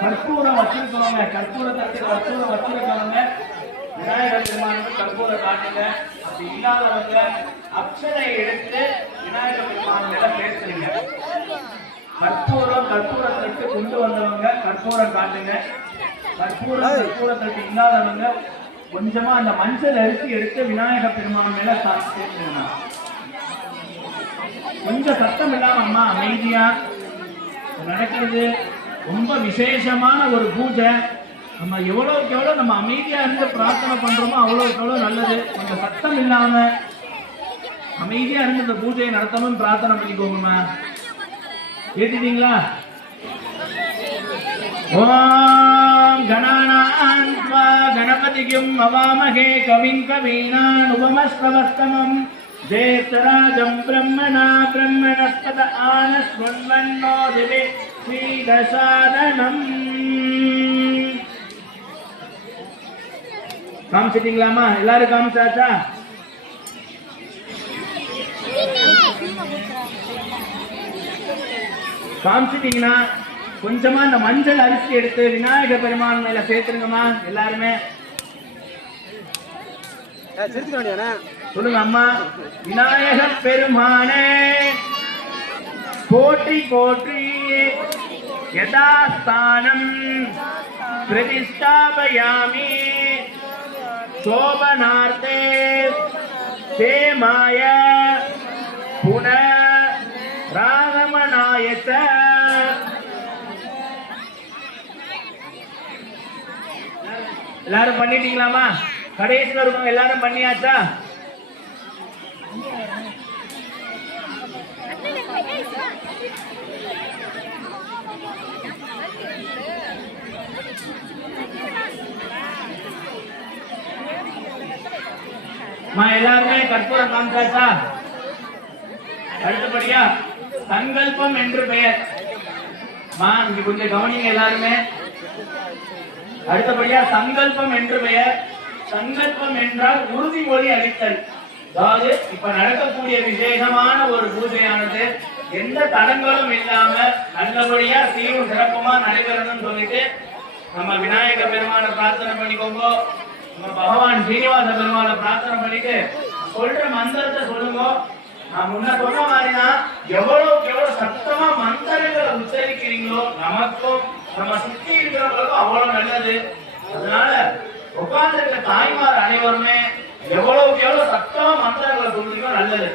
கற்பூரம் வச்சிருக்கோங்க, கற்பூர தட்டுக்கு கற்பூரம் வச்சிருக்கவங்க விநாயகர் பெருமானுக்கு கற்பூரம் காட்டுங்க. அப்படி இல்லாதவங்க அக்ஷரை எடுத்து விநாயகர் பெருமான் மேல பேசுறீங்க. கற்பூரம் கற்பூர தட்டு கொண்டு வந்தவங்க கற்பூரம் காட்டுங்க. கற்பூர தட்டு இல்லாதவங்க கொஞ்சமா அந்த மஞ்சள் அரிசி எடுத்து விநாயகர் பெருமான் மேல பேசுறீங்க. கொஞ்சம் சத்தம் இல்லாம அம்மா அமைதியா நடக்கிறது. ரொம்ப விசேஷமான ஒரு பூஜை. நம்ம எவ்வளவுக்கு எவ்வளவு நம்ம அமைதியா இருந்து பிரார்த்தனை பண்றோமோ அவ்வளவுக்கு எவ்வளவு நல்லது. கொஞ்சம் சத்தம் இல்லாம அமைதியா இருந்து இந்த பூஜையை நடத்தணும்னு பிரார்த்தனை பண்ணிக்கோங்கம்மா. கேட்டுட்டீங்களா? ஓம் கணானான் த்வா கணபதியும் அவாமகே கவிம் கவீனான் உபமஸ்தவஸ்தமம் ஜேஷ்டராஜம் பிரம்மணா பிரம்மணஸ்பத ஆனஸ்வன்வன்னோ திவே ஸ்ரீதசாதனம். காமிச்சிட்டீங்களாமா? எல்லாரும் காமிச்சாச்சா? காமிச்சிட்டீங்கன்னா கொஞ்சமா இந்த மஞ்சள் அரிசி எடுத்து விநாயகர் பெருமான் மேல சேர்த்துருங்கம்மா. எல்லாருமே சொல்லுங்க அம்மா. விநாயகர் பெருமானே போற்றி போற்றி யதாஸ்தானம் பிரதிஷ்டாபயாமி சோபனார்த்தே சேமாய புன ராகமனாயச்ச. எல்லாரும் பண்ணிட்டீங்களாமா? கடைசியில் இருக்கவங்க எல்லாரும் பண்ணியாச்சா? எல்லாருமே கற்பூரம் காமிச்சாச்சா? அடுத்தபடியா சங்கல்பம் என்று பெயர். இங்க கொஞ்சம் கவனிங்க எல்லாருமே. அடுத்தபடியா சங்கல்பம் என்று பெயர். சங்கல்பம் என்றால் உறுதிமொழி அளித்தல். அதாவது இப்ப நடக்கக்கூடிய விசேஷமான ஒரு பூஜையானது எந்த தடங்களும் இல்லாம நல்லபடியா சீரும் சிறப்புமா நடைபெறணும்னு சொல்லிட்டு நம்ம விநாயகர் பெருமானை பிரார்த்தனை பண்ணிக்கோங்க. நம்ம பகவான் ஸ்ரீனிவாச பெருமானை பிரார்த்தனை பண்ணிட்டு சொல்ற மந்திரத்தை சொல்லுங்க. நான் முன்ன சொன்ன மாதிரிதான் எவ்வளவுக்கு எவ்வளவு சத்தமா மந்திரங்களை உச்சரிக்கிறீங்களோ நமக்கும் நம்ம சுத்தி இருக்கிறவங்களுக்கும் அவ்வளவு நல்லது. அதனால உட்கார்ந்து இருக்கிற தாய்மார் அனைவருமே எவ்வளவுக்கு எவ்வளவு சத்தமா மந்திரங்களை சொல்றீங்களோ நல்லது.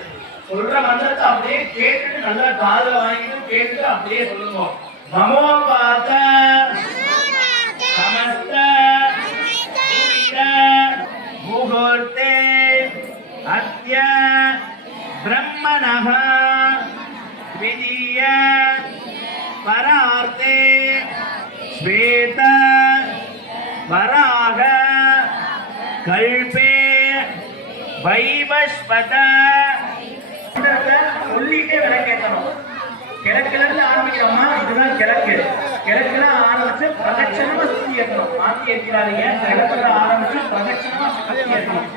சொல்ற மந்திரத்தை அப்படியே கேட்டுட்டு நல்லா காதுல வாங்கிட்டு கேட்டு அப்படியே சொல்லுங்க. நமோ பார்த்த சமஸ்த முகூர்த்தே அத்ய பிரம்மணஹ விதிய பரார்த்தே ஸ்வேத வராக கல்பே வைவஸ்வத சொல்லிட்டே விளக்கேற்றணும். கிழக்குல இருந்து ஆரம்பிக்கிறோமா, இதுதான் கிழக்கு. கிழக்குல ஆரம்பிச்சு பிரதட்சணமா சுத்தி ஏற்றணும். மாத்தி ஏற்கிறாதீங்க. கிழக்குல ஆரம்பிச்சு பிரதட்சணமா சுத்தி ஏற்றணும்.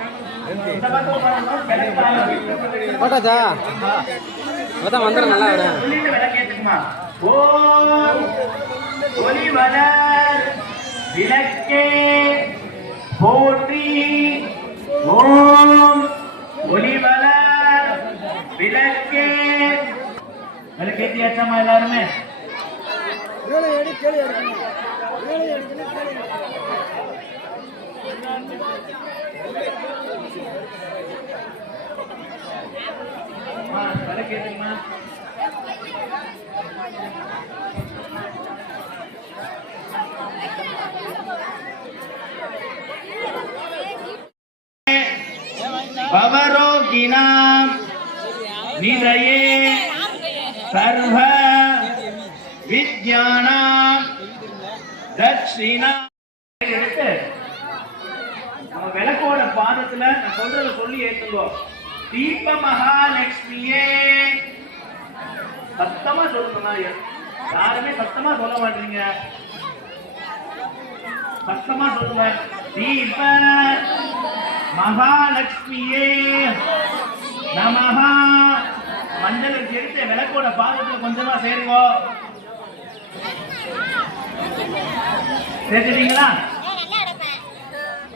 இந்த பக்கம் சொல்லிட்டு விளக்கேற்றுக்குமா. ஓம் ஒளிவளர் விளக்கே போற்றி. ஓம் ஒளிவளர் விளக்கே. விளக்கேற்றியாச்சாமா எல்லாருமே? விளக்கேற்றுமா. பவரோகிணாம் நிதயே சர்வ வித்யானாம் தட்சிணா. எடுத்து நம்ம விளக்கோட பாதத்துல நான் சொல்றத சொல்லி ஏத்துங்கோ. தீப மகாலட்சுமியே. சத்தமா சொல்லணும்னா யாருமே சத்தமா சொல்ல மாட்டீங்க. சத்தமா சொல்லுங்க. தீப மகாலட்சுமியே நமஹ. மஞ்சள் எடுத்து விளக்கோட பாதத்துல கொஞ்சமா சேருங்க. சேர்த்துட்டீங்களா?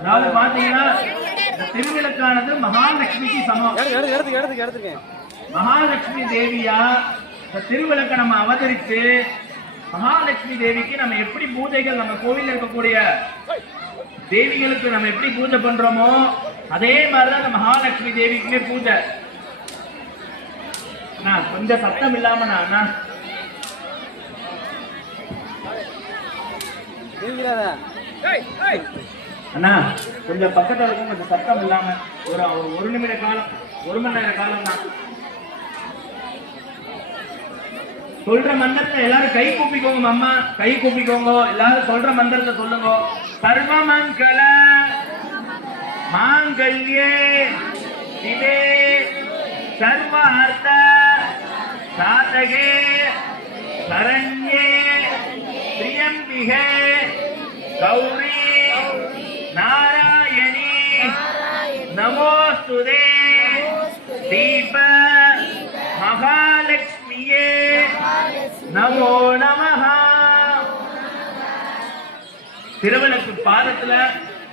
அதாவது பாத்தீங்கன்னா திருவிளக்கானது மகாலட்சுமிக்கு சமம். மகாலட்சுமி தேவியா இந்த திருவிளக்க நம்ம அவதரித்து மகாலட்சுமி தேவிக்கு நம்ம எப்படி பூஜைகள், நம்ம கோவில்ல இருக்கக்கூடிய தேவிகளுக்கு நம்ம எப்படி பூஜை பண்றோமோ அதே மாதிரிதான் இந்த மகாலட்சுமி தேவிக்குமே பூஜை. கொஞ்சம் சத்தம் இல்லாம அண்ணா கொஞ்சம் பக்கத்துல இருக்கும். கொஞ்சம் சத்தம் இல்லாம ஒரு நிமிட காலம், 1 மணி நேர காலம் தான். சொல்ற மந்திரத்தை எல்லாரும் கை கூப்பிக்கோங்க. அம்மா கை கூப்பிக்கோங்க. எல்லாரும் சொல்ற மந்திரத்தை சொல்லுங்க. சர்வமங்கல மாங்கல்யே சிவே சர்வார்த்த சாதகே சரண்யே பிரியம்பிகே கௌரி நாராயணி நமோஸ்துதே. தீப மகாலட்சுமியே நமோ நமஹ. திருவிளக்கு பாதத்துல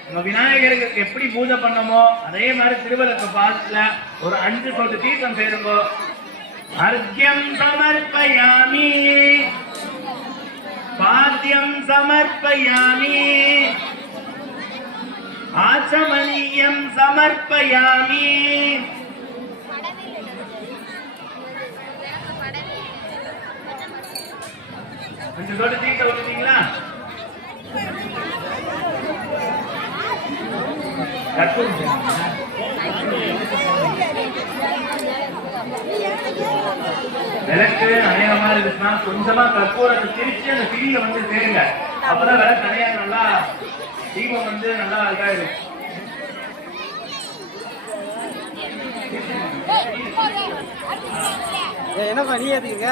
நம்ம விநாயகருக்கு எப்படி பூஜை பண்ணமோ அதே மாதிரி திருவிளக்கு பாதத்துல ஒரு 5 சொட்டு தீர்த்தம் சேருங்கோ. அர்க்யம் சமர்ப்பயாமி பாத்யம் சமர்ப்பயாமி ஆச்சமனியம் சமர்ப்பயாமி. கொஞ்சம் சொட்டு தீர்த்தம் விட்டுட்டீங்களா? விளக்கு அநேகமா இருக்குன்னா கொஞ்சமா கற்பூரத்தை திரிச்சு அந்த திரியில வந்து சேருங்க. அப்பதான் விளக்கு அணையா நல்லா தீபம் வந்து நல்லா இதா இருக்கும். என்னப்பா நீ ஏத்துக்க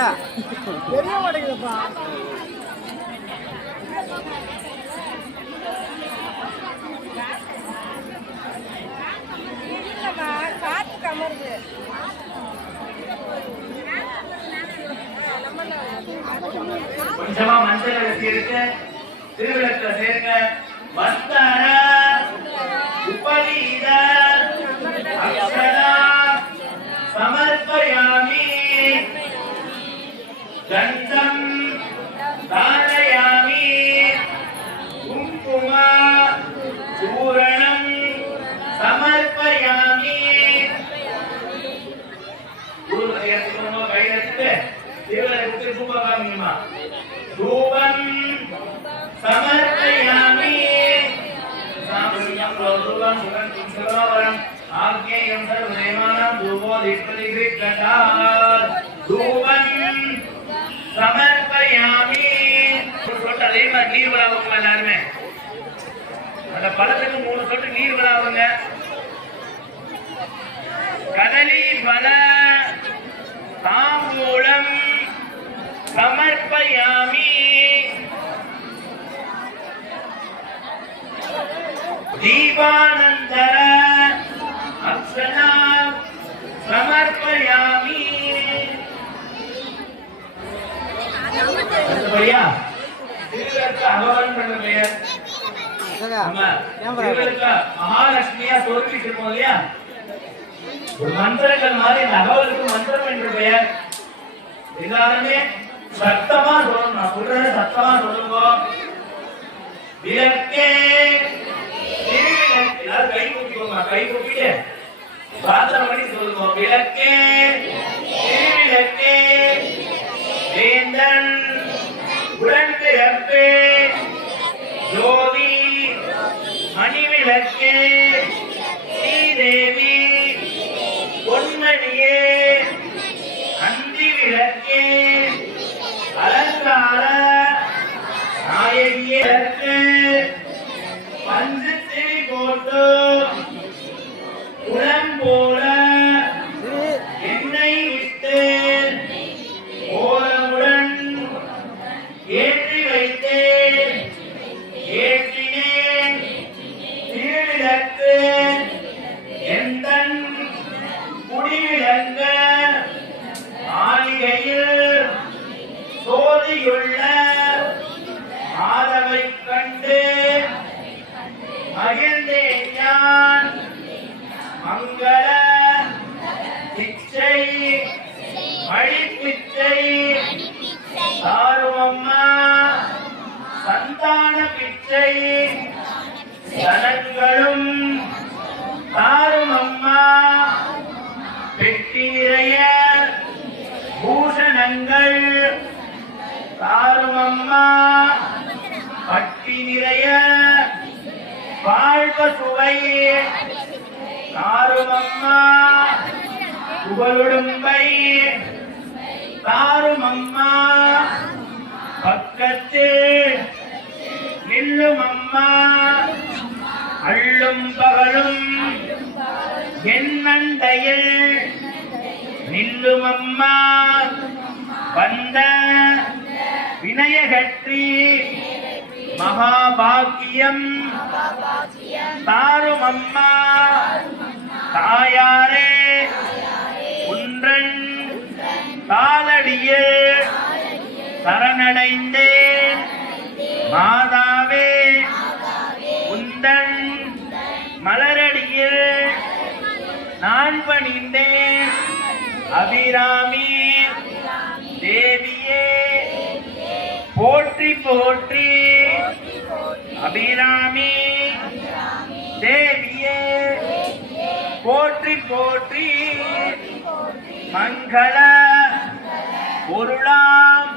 தெரிய மாட்டேங்குதுப்பா. காத்து கமருது. கொஞ்சமா மஞ்சள் அரிசி எடுத்து திருவிளக்குல சேர்க்க. வஸ்தர உபநீத அக்ஷரா சமர்ப்பயாமி. கந்தம் தாரயாமி. குங்கும சூர புண்ணியம் லோதுலம் சுகந்தம் சுகவரம் ஆக்ஞேயம் சர்வதேவானாம் தூபோ திஷ்பதி கிருஷ்ணதார் தூபம் சமர்ப்பயாமி. சொட்டு அதே மாதிரி நீர் விழாவுங்க எல்லாருமே. அந்த பழத்துக்கு 3 சொட்டு நீர் விழாவுங்க. கதலி பல தாம்பூலம் சமர்ப்பயாமி. தீபானந்தர அக்ஷனா சமர்ப்பயாமி. பையா திருவிழாக்கு அகவரன் பண்ண பெயர் மகாலட்சுமியா தோற்பிட்டு இருக்கோம் இல்லையா? ஒரு மந்திரங்கள் மாதிரி இந்த அகவலுக்கு மந்திரம் என்று பெயர். எல்லாருமே சத்தமா சொல்லணும். நான் சொல்றத சத்தமா சொல்லுங்க. விளக்கே திருவிளக்கு. எல்லாரும் கை கூப்பிக்கோங்க. கை கூப்பிட்டு பிரார்த்தனை பண்ணி சொல்லுங்க. விளக்கே திருவிளக்கே வேந்தன் உடன் பிறப்பே ஜோதி மணிவிளக்கே ஸ்ரீதேவி பொன்மணியே அந்தி விளக்கே அலங்கார நாயகியே பஞ்சு திரி போட்டு உடன் போல என்னை விட்டு ஓலமுடன் ஏற்றி வைத்தேன் ஏற்றினேன் திருவிளக்கு எந்தன் குடிவிளங்க மாளிகையில் சோதியுள்ள மாதவை கண்டு மகிழ்ந்தேன் யான். மங்கள பிச்சை மழிப்பிச்சை தாருமம்மா சந்தான பிச்சை தனங்களும் தாருமம்மா பெட்டி நிறைய பூஷணங்கள் தாருமம்மா பட்டி நிறைய வாழ்க சுவை தாருமம்மா புகழுடும்பை தாருமம்மா பக்கத்தில் நில்லும் அம்மா அள்ளும் பகலும் என் மண்டையில் நில்லும் அம்மா வந்த வினயகற்றி மகாபாக்கியம் தாரும் அம்மா தாயாரே உன்றன் காலடியில் சரணடைந்தேன். மாதாவே உந்தன் மலரடியில் நான் பணிந்தேன். அபிராமி தேவியே போற்றி போற்றி. அபிராமி தேவியே போற்றி போற்றி. மங்கள பொருளாம்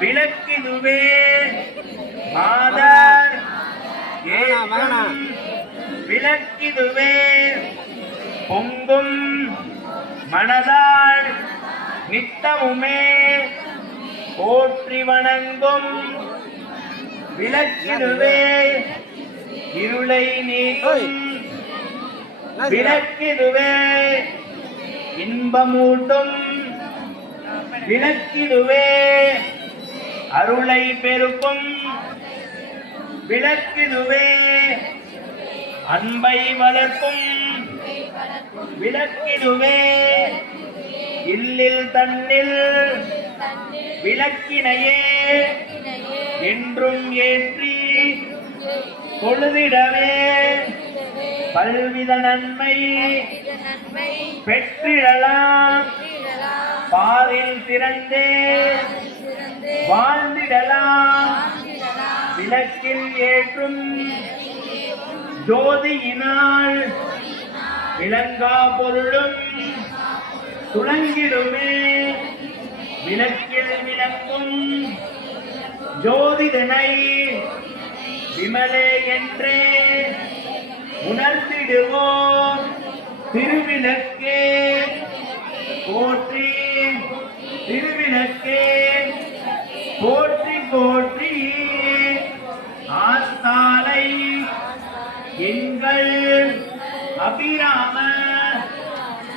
விளக்கிதுவே மாதர் ஏற்றும் விளக்கிதுவே பொங்கும் மனதால் நித்தமுமே போற்றி வணங்கும் விளக்கிதுவே இருளை நீக்கும் விளக்கிதுவே இன்பமூட்டும் விளக்கிதுவே அருளை பெருக்கும் விளக்கிதுவே அன்பை வளர்க்கும் விளக்கிதுவே இல்லில் தன்னில் விளக்கினையே என்றும் ஏற்றி தொழுதிடவே பல்வித நன்மை பெற்றிடலாம். பாரில் திறந்தே வாழ்ந்திடலாம். விளக்கில் ஏற்றும் ஜோதியினால் விளங்கா பொருளும் துளங்கிடுமே. விளக்கில் விளக்கும் ஜோதிதனை விமலே என்றே உணர்ந்திடுவோம் திருவிளக்கே போற்றி திருவிளக்கே போற்றி போற்றி ஆஸ்தாலை எங்கள் அபிராம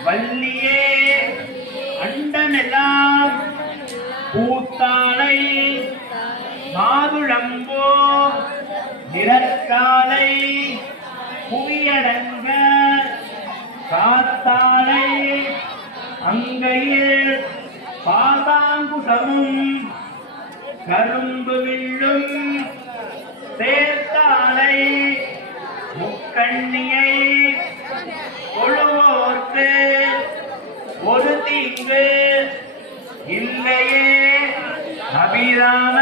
வள்ளியே அண்டமெல்லாம் பூத்தாலை மாதுளம்போ நிறக்காலை புவியடங்க காத்தாலை அங்கையில் பாதாங்குசமும் கரும்பு வில்லும் சேர்த்தாலை முக்கண்ணியை கொழுவோர்க்கு ஒரு தீங்கு இல்லையே அபிராம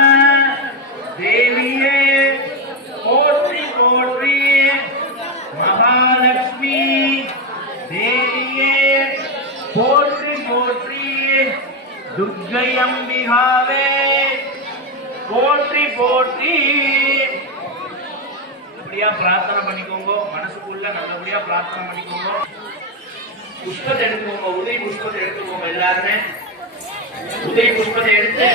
தேவியே போற்றி போற்றி மகாலட்சுமி தேவியே போற்றி போற்றி துர்க்கை அம்பிகாவே போற்றி போற்றி. இப்படியா பிரார்த்தனை பண்ணிக்கோங்க, மனசுக்குள்ள நல்லபடியா பிரார்த்தனை பண்ணிக்கோங்க. புஷ்பத்தை எடுத்துக்கோங்க, உதய புஷ்பத்தை எடுத்துக்கோங்க. எல்லாருமே உதய புஷ்பத்தை எடுத்து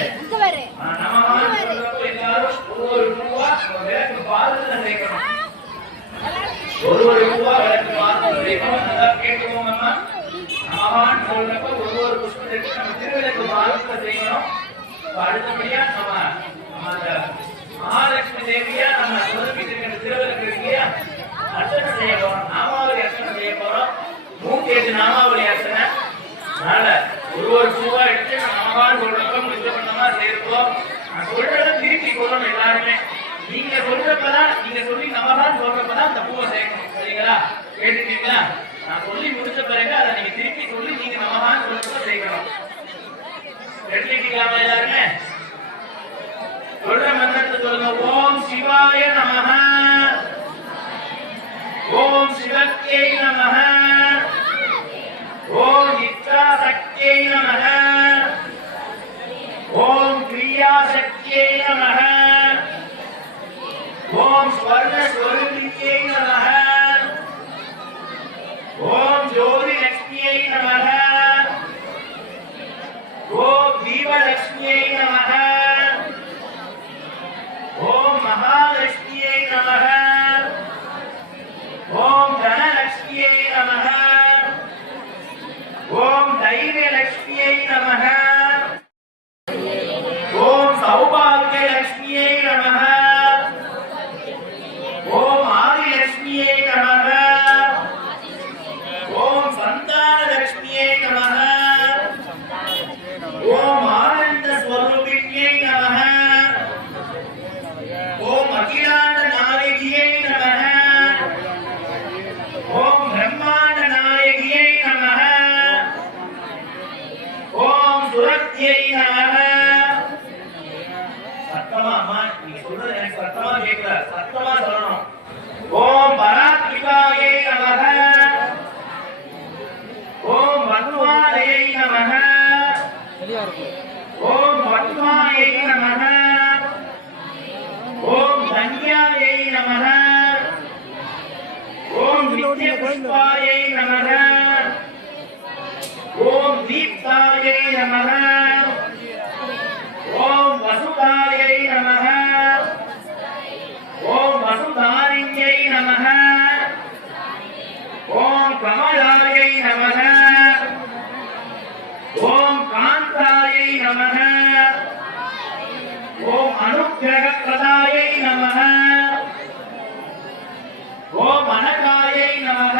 எல்லாரும் ஒரு ரூபா விளக்கு பாதத்துல சேர்க்கணும். ஒரு ரூபா விளக்கு பாதத்துல சேர்க்கணும். நல்லா கேட்டுக்கோங்கம்மா. நமகான்னு சொல்றப்ப ஒரு புஷ்பத்தை எடுத்து நம்ம திருவிளக்கு பாதத்துல செய்யணும். அடுத்தபடியா நம்ம அந்த மகாலட்சுமி தேவியா நம்ம சொதப்பிட்டு திருவிளக்கு இருக்கியா அர்ச்சனை செய்ய போறோம். நாமாவளி அர்ச்சனை செய்ய போறோம். 108 நாமாவளி அர்ச்சனை. அதனால ஒரு ரூபா எடுத்து நமகான்னு சொல்றப்ப மிச்சப்பட்டமா சேர்ப்போம். நான் சொல்றத திருப்பி சொல்லணும். எல்லாருமே நீங்க சொல்றப்பதான், நீங்க சொல்லி நமகான்னு சொல்றப்பதான் அந்த பூவை சேர்க்கணும். சரிங்களா? கேட்டுட்டீங்களா? நான் சொல்லி முடிச்ச பிறகு அதை நீங்க திருப்பி சொல்லி நீங்க நமகான்னு சொல்றப்ப சேர்க்கணும். கேட்டுட்டீங்களாமா? எல்லாருமே சொல்ற மந்திரத்தை சொல்லுங்க. ஓம் சிவாய நமஹ, ஓம் சிவத்யை நமஹ, ஓம் இச்சாசக்தியை நமஹ, ஓம் கிரியாசக்தியை நமஹ, ஓம் ஸ்வர்ணஸ்வரூபியை நமஹ, ஓம் ஜோதி லக்ஷ்மியை நமஹ, ஓம் தீபலக்ஷ்மியை நமஹ, ஓம் மகாலட்சுமியை நமஹ, ஓம் தனலக்ஷ்மியை நமஹ, ஓம் தைரியலக்ஷ்மியை நமஹ, ஓம் சௌபாகியலக்ஷ்மியை நமஹ, ஓம் ஆதிலக்ஷ்மியை நமஹ, ஓம் சந்தானலக்ஷ்மியை நமஹ, ஓம் ஆனந்த ஸ்வரூபிணியை நமஹ, ஓம் அகிலாண்ட நாயகியை நமஹ, ஓம் பிரம்மாண்ட நாயகியை நமஹ, ஓம் சுரத்யை நமஹ. சத்தமா அம்மா, நீங்க சொல்றது எனக்கு சத்தமா கேட்கல, சத்தமா சொல்லணும். ஓம் பராத்மிகாயை நமஹ, ஓம் வன்வாலயை நமஹ, ஓம் வன்வாயை நமஹ, ஓம் தன்யாயை நமஹ, ஓம் நித்யபுஷ்பாயை நமஹ, ஓம் தீப்தாயை நமஹ, ஓம் வசுதாயை நமஹ, ஓம் வசுதாரிண்யை நமஹ, ஓம் கமலாயை நமஹ, ஓம் காந்தாயை நமஹ, ஓம் அனுக்கிரகப்பிரதாயை நமஹ, ஓம் அனகாயை நமஹ,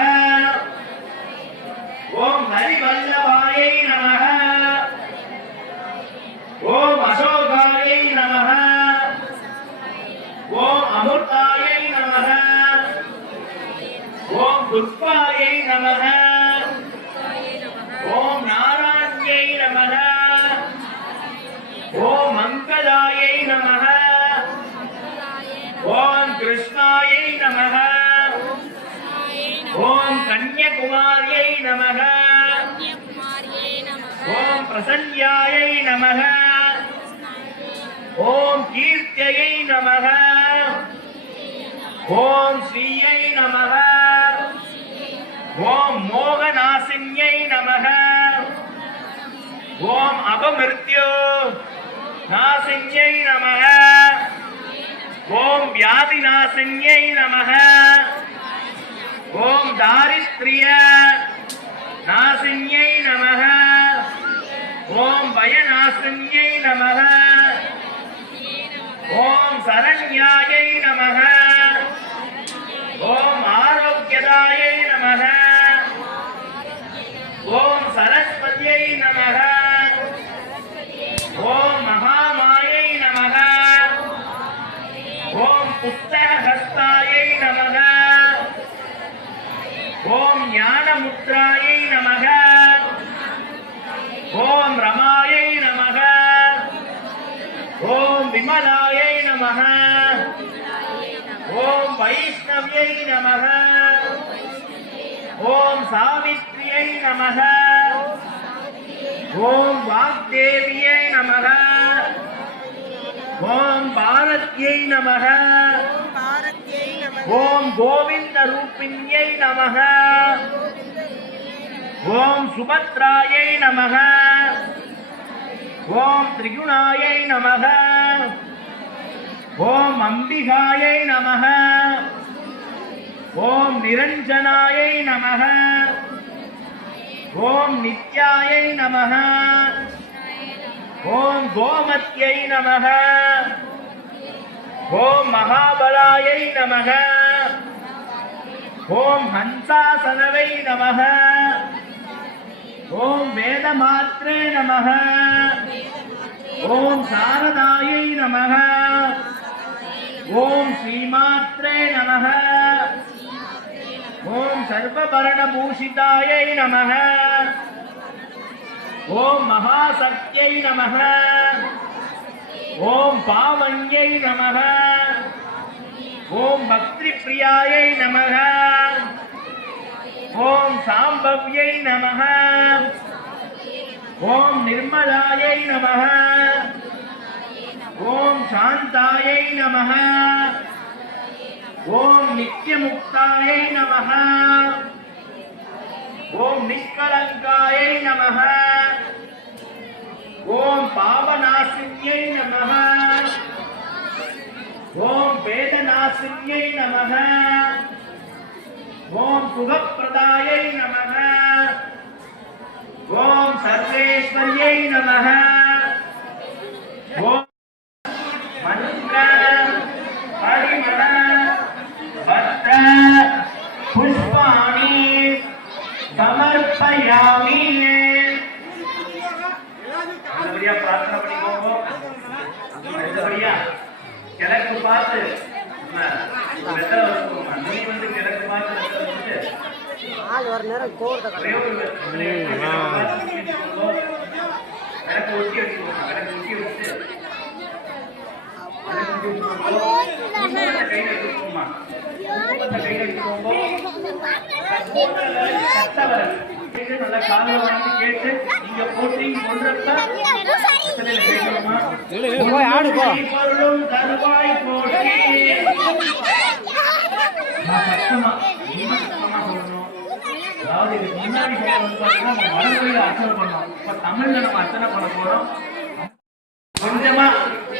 ஓம் ஹரிவல்லபாயை நமஹ, ஓம் அசோகாயை நமஹ, ஓம் அமுர்தாயை நமஹ, ஓம் துர்காயை நமஹ, ஓம் நாராயணியை நமஹ, ஓம் மங்களாயை நமஹ, ஓம் கிருஷ்ணாயை நமஹ, ஓம் கன்யகுமாரியை நமஹ, ஓம் பிரசன்யாயை நமஹ, ஓம் கீர்த்தியை நமஹ, ஓம் ஸ்ரீயை நமஹ, ஓம் மோகநாசின்யை நமக. ஓம் அபமிருத்யோ நாசின்யை நமக. ஓம் வியாதிநாசின்யை நமக. ஓம் தாரித்ரிய நாசின்யை நமக. ஓம் பயநாசின்யை நமக. ஓம் சரண்யாயை நமக. ஓம் ஆரோக்கியதாயை நமக. ஓம் சரஸ்வதியை நமக. ஓம் மகாமாயை நமக. ஓம் புஸ்தகஹஸ்தாயை நமக. ஓம் ஞானமுத்ராயை நமக. ஓம் ரமாயை நமக. ஓம் விமலாயை நமக. ஓம் வைஷ்ணவ்யை நமக. ஓம் சாவித்ரியை நமக. ஓம் வாக்தேவியை நமக. ஓம் பாரத்யை நமக. ஓம் கோவிந்த ரூபிண்யை நமக. ஓம் சுபத்ராயை நமக. ஓம் திரிகுணாயை நமக. ஓம் அம்பிகாயை நமக. ஓம் நிரஞ்சனாயை நமக. ஓம் நித்யாயை நமக. ஓம் கோமத்யை நமக. ஓம் மகாபலாயை நமக. ஓம் ஹன்சாசனவை நமக. ஓம் வேதமாத்ரே நமக. ஓம் சாரதாயை நமக. ஓம் ஸ்ரீமாத்ரே நமக. ஓம் சர்வபரணபூஷிதாயை நமக. ஓம் மகாசக்தியை நமக. ஓம் பாவன்யை நமக. ஓம் பக்தி பிரியாயை நமக. ஓம் சாம்பவ்யை நமக. ஓம் நிர்மலாயை நமக. ஓம் சாந்தாயை நமக. ஓம் நித்யமுக்தாயை நமக. ஓம் நிஷ்கலங்காயை நமக. ஓம் பாவநாசின்யை நமக. ஓம் வேதநாசின்யை நமக. ஓம் சுகப்பிரதாயை நமக. ஓம் சர்வேஸ்வரியை நமக. ஓம் மந்திர பரிமள பத்ர புஷ்பாணி சமர்ப்பயாமி. நல்லபடியா பிரார்த்தனை பண்ணிக்கோங்க. நல்லபடியா கிழக்கு பார்த்து வெத்தலை வச்சுக்கோங்க. நீ வந்து கிழக்கு பார்த்து வெத்தலை வச்சு ஆள் வர நேரம் கோர்த்த கிழக்கு ஒட்டி வச்சுக்கோங்க. கிழக்கு ஒட்டி வச்சு கையில வச்சுக்கோமா. கையில வச்சுக்கோங்க. நல்லா காலையில் வாங்கி கேட்டு நீங்க போட்டி கொன்றப்ப ஆடு போ பொருளும் தருவாய் போட்டி. சத்தமா சத்தமா சொல்லணும். அதாவது இதுக்கு முன்னாடி வடமொழியில அர்ச்சனை பண்ணோம். இப்ப தமிழ்ல நம்ம அர்ச்சனை பண்ண போறோம். கொஞ்சமா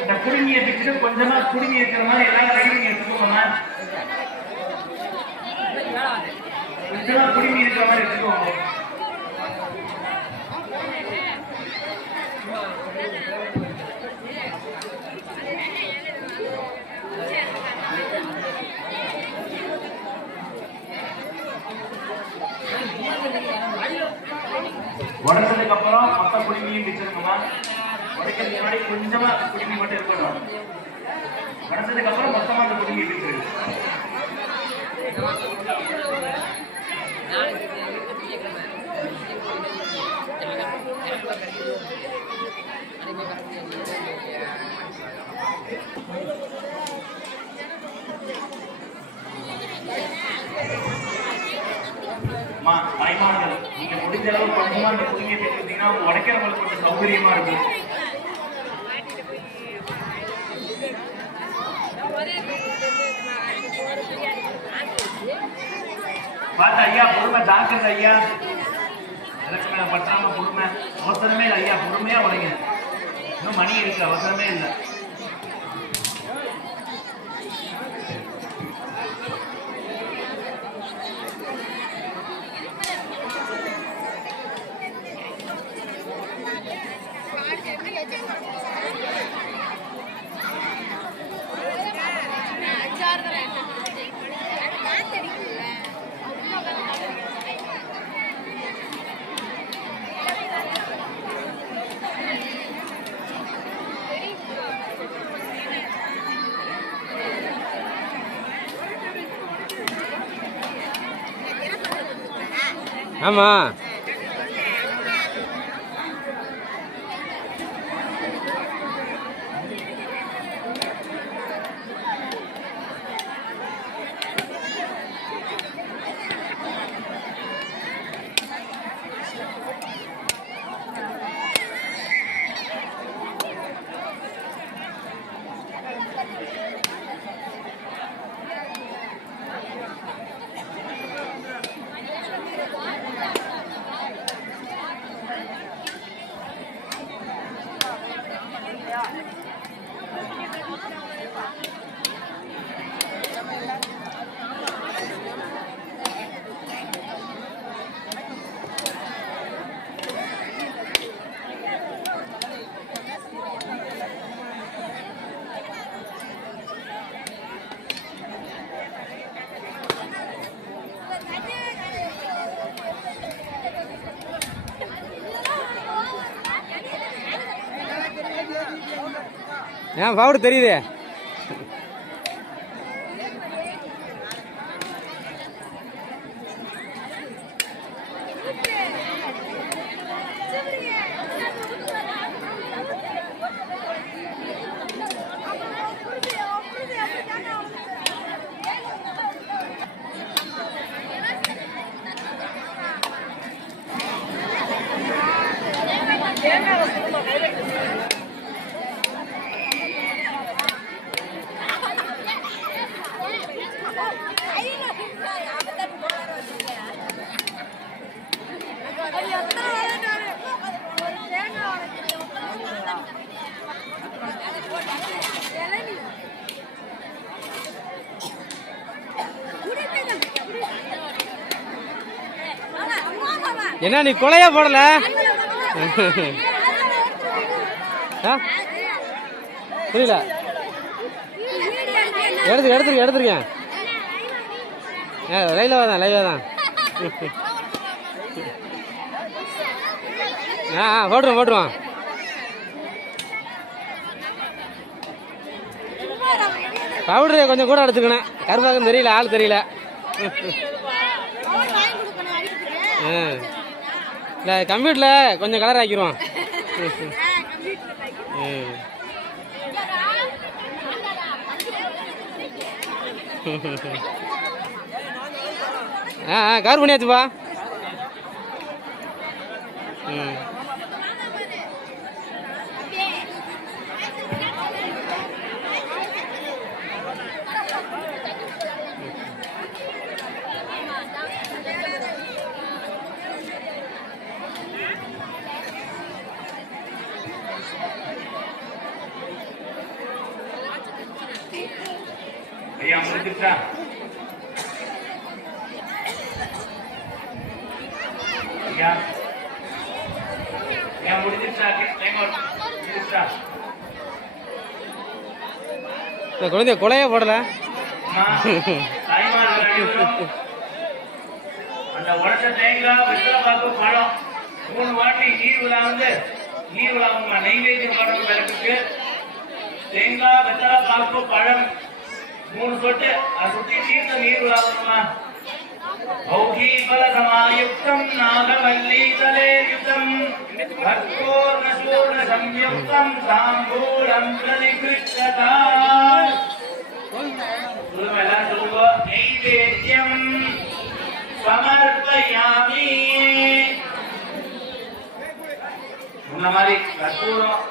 இந்த குடுமியை பிடிச்சிட்டு கொஞ்சமா குடுமி இருக்கிற மாதிரி எல்லாரும் ரெடி பண்ணி எடுத்துக்கோங்க. கொஞ்சமா குடுமி இருக்கிற மாதிரி எடுத்துக்கோங்க. உடச்சதுக்கு அப்புறம் மொத்த குடிமையும் வச்சிருக்கோமா. உடைக்கிறதுக்கு முன்னாடி கொஞ்சமா குடிமை மட்டும் இருக்கணும். உடச்சதுக்கு அப்புறம் மொத்தமா அந்த குடிமையை வச்சிருக்கு. தாய்மார்கள் நீங்க முடிஞ்ச அளவு கொஞ்சமா இந்த குடிமையை பெற்றுட்டீங்கன்னா உங்க உடைக்கிறவங்களுக்கு கொஞ்சம் சௌகரியமா இருக்கும். பார்த்து ஐயா பொறுமை ஜாக்கிரதை ஐயா. எனக்கு மேல பற்றாம பொறுமை. அவசரமே இல்லை ஐயா, பொறுமையா உடைங்க. இன்னும் மணி இருக்கு, அவசரமே இல்லை. ஆமா ஏன் பவுடு தெரியுது. என்ன நீ கொலையா போடல? புரியல. எடுத்துருக்கேன். லைவ்ல தான். போட்டுருவான். பவுடரு கொஞ்சம் கூட எடுத்துக்கணும். கருப்பாக்கம் தெரியல, ஆள் தெரியல. இல்லை கம்ப்யூட்டரில் கொஞ்சம் கலர் ஆக்கிடுவான். கவர் பண்ணியாச்சுப்பா. ஐயா முடிஞ்சிருச்சா? ஐயா ஐயா முடிஞ்சிருச்சா? முடிஞ்சிருச்சா? குழந்தைய கொலையே போடல. அந்த உடச்ச தேங்காய், வெத்தலை பாக்கு, பழம் 3 வாட்டி நீர் விழாவுமா நெய்வேத்தியம் பழம் விளக்குக்கு தேங்காய், வெத்தலை பாக்கு, பழம் 3 சொட்டு அதை சுற்றி தீர்த்த நீர் விழாவுமா. औघीफलसमायुक्तं नागवल्लीतलेयुतं भक्तोर्णशूर्णसंयुक्तं ताम्बूलं प्रतिगृह्यता नैवेद्यं समर्पयामि. இந்த மாதிரி கற்பூரம்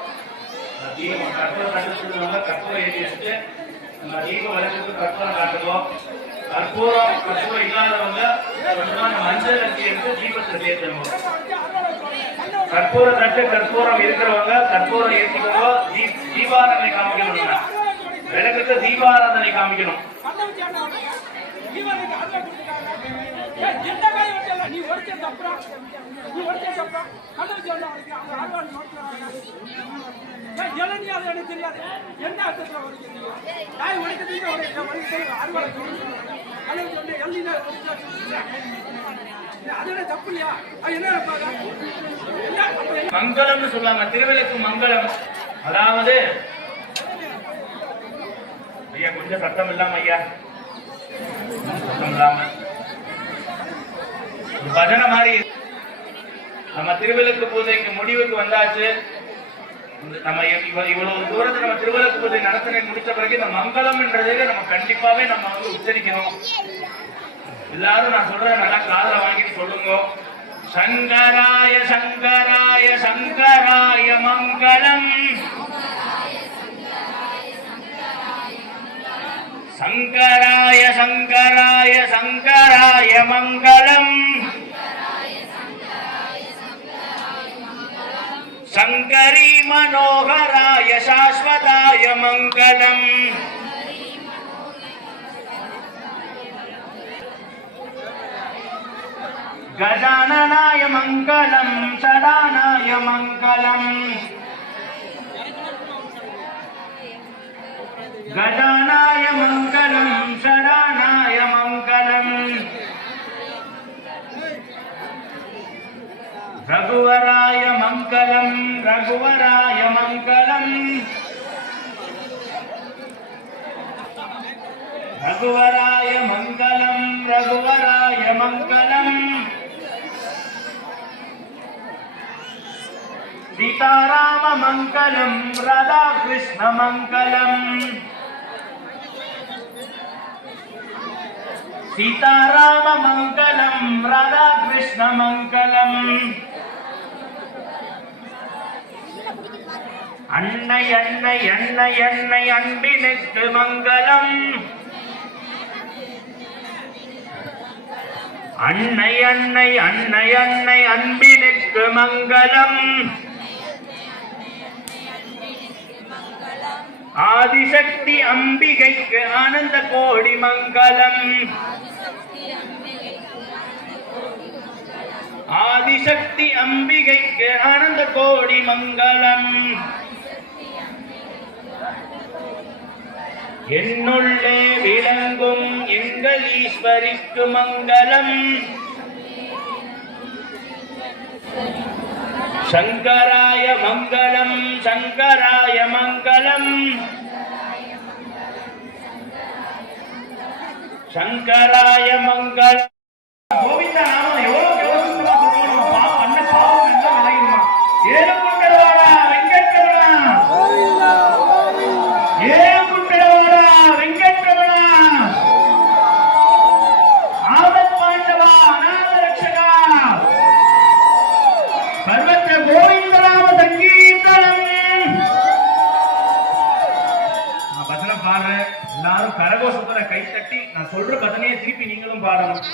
தீபம் கற்பூரம் கட்டுறவங்க கற்பூரம் ஏற்றி வச்சுட்டு நம்ம தீபம் வளர்த்துக்கு கற்பூரம் காட்டுவோம். கற்பூரம் இல்லாதவங்க எடுத்து தீபத்தை சேர்த்துருவோம். கற்பூர தட்டு கற்பூரம் இருக்கிறவங்க கற்பூரம் ஏற்றிக்கவோ தீபாராதனை காமிக்கணும். விளக்குக்கு தீபாராதனை காமிக்கணும். தெரியாது என்ன அர்த்தத்துல தாய் உடைக்கிறதுக்கு அறுவடை மங்களம்னு சொல்லுவாங்க. திருவிளக்கு மங்களம். அதாவது ஐயா கொஞ்சம் சத்தம் இல்லாம ஐயா சத்தம் இல்லாம பஜனை மாதிரி நம்ம திருவிளக்கு பூஜைக்கு முடிவுக்கு வந்தாச்சு. நம்ம இவ்வளவு தூரத்தை நம்ம திருவிளக்கு பூஜை நடத்தின முடிச்ச பிறகு இந்த மங்களம் என்றதுல நம்ம கண்டிப்பாவே நம்ம உச்சரிக்கணும். எல்லாரும் நான் சொல்றேன் நல்லா காதுல வாங்கிட்டு சொல்லுங்க. சங்கராய சங்கராய சங்கராய மங்களம், சங்கராய சங்கராய சங்கராய மங்களம், சங்கரி மனோகராய சாஸ்வதாய மங்களம், கஜானனாய மங்களம், சடானாய மங்களம், கஜானாய மங்களம், சடானாய மங்களம், ரகுவராய மங்களம், ரகுவராய மங்களம், ரகுவராய மங்களம், ரகுவராய மங்களம், சீதாராம மங்களம், ராதா கிருஷ்ண மங்களம், சீதாராம மங்களம், ராதா கிருஷ்ண மங்களம், அன்னை அன்னை அன்னை அன்னை அன்பினுக்கு மங்களம், அன்னை அன்னை அன்னை அன்னை அன்பினுக்கு மங்களம், ஆதிசக்தி அம்பிகைக்கு ஆனந்த கோடி மங்களம், ஆதிசக்தி அம்பிகைக்கு ஆனந்த கோடி மங்களம், என்னுள்ளே விளங்கும் எங்கள் ஈஸ்வரிக்கு மங்களம், சங்கராய மங்களம், சங்கராய மங்களம், சங்கராய மங்களம். கோவிந்த நாமம் எவ்வளவு எவ்வளவு சொல்லணும். பாவம் அண்ண பாவம் எல்லாம் விளையுமா. ஏழுகுண்டலவாடா வெங்கட்ரமணா, ஏழுகுண்டலவாடா வெங்கட்ரமணா, ஆபத் பாண்டவா அநாத ரட்சகா, சர்வத்திர கோவிந்த நாம சங்கீர்த்தனம். நான் பஜனை பாடுறேன், எல்லாரும் கரகோஷத்துல கை தட்டி நான் சொல்ற பஜனையை திருப்பி நீங்களும் பாடணும்.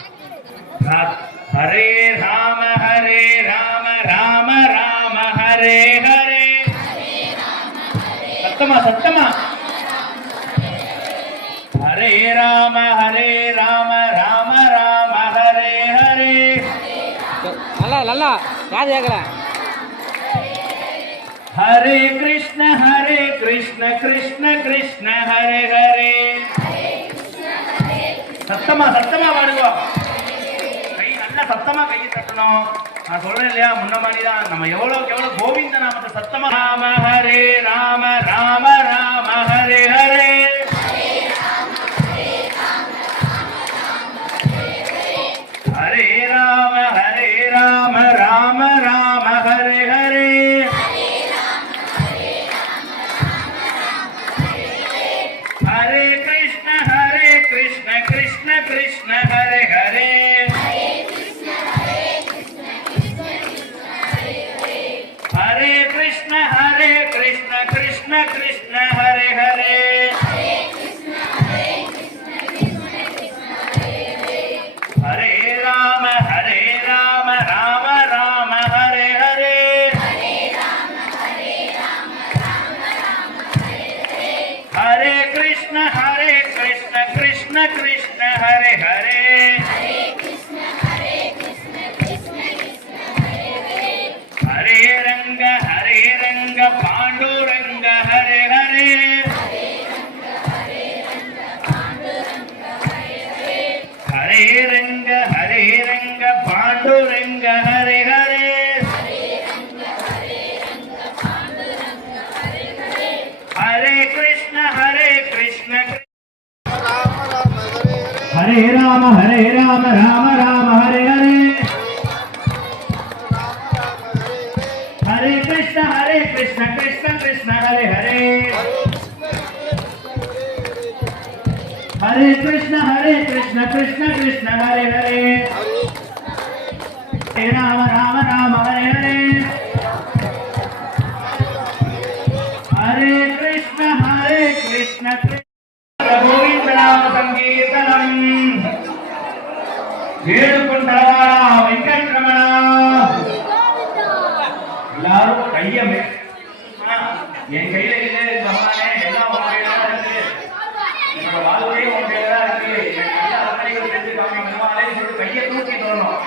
ஹரே ராம ராம ராம ஹரே ஹரே, சத்தமா சத்தமா, ஹரே ராம ராம ராம ஹரே ஹரே. நல்லா நல்லா காது கேட்கல. ஹரே கிருஷ்ண கிருஷ்ண கிருஷ்ண ஹரே ஹரே. சத்தமா சத்தமா பாடுவா, கை நல்லா சத்தமா கையை தட்டணும். நான் சொல்றேன் இல்லையா, முன்ன மாதிரிதான் நம்ம எவ்வளவுக்கு எவ்வளவு கோவிந்த நாமத்தை சத்தமா. ராம ராம ராம ஹரே ஹரே, ஹரே ராம ராம ராம ஹரே ஹரே, ஹரே கிருஷ்ண கிருஷ்ண கிருஷ்ண ஹரே ஹரே, ஹரே கிருஷ்ண கிருஷ்ண கிருஷ்ண ஹரே ஹரே, ஹரே ராம हरे राम राम राम हरे हरे हरे कृष्ण कृष्ण कृष्ण हरे हरे हरे कृष्ण कृष्ण कृष्ण हरे हरे हरे राम राम हरे हरे हरे कृष्ण कृष्ण गोविंद नाम संकीर्तनम वेणुकुंडलवाड़ा वेंकटरमण எல்லாரும் கையை என் கையில இல்லை பகவானே எல்லாம் உன் கையில தான் இருக்கு என்னோட வாழ்க்கையே உன் கையில தான் இருக்கு எனக்கு எல்லா அர்ப்பணிகள் செஞ்சு காமி பகவானே சொல்லி கையை தூக்கி தரணும்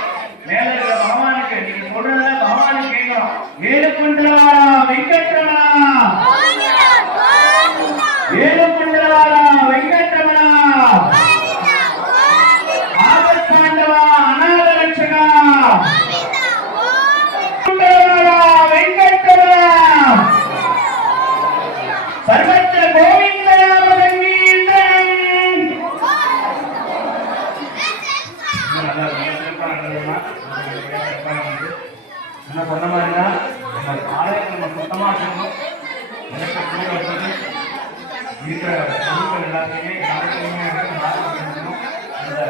மேல இருக்கிற பகவானுக்கு நீங்க சொல்றத பகவானுக்கு கேட்கணும் வேலுக்குண்டலவாடா வெங்கட்ரமணா வேலுக்குண்டலவாடா வெங்கட்ரமணா ஆபத்தாண்டவா அநாத ரட்சகா सर्वत्र गोविंद नाम संकीर्तन சொன்ன மாதிரினா நம்ம ஆலயத்தை நம்ம சுத்தமா இருக்கணும் இருக்கிற பொருட்கள் எல்லாத்தையுமே அந்த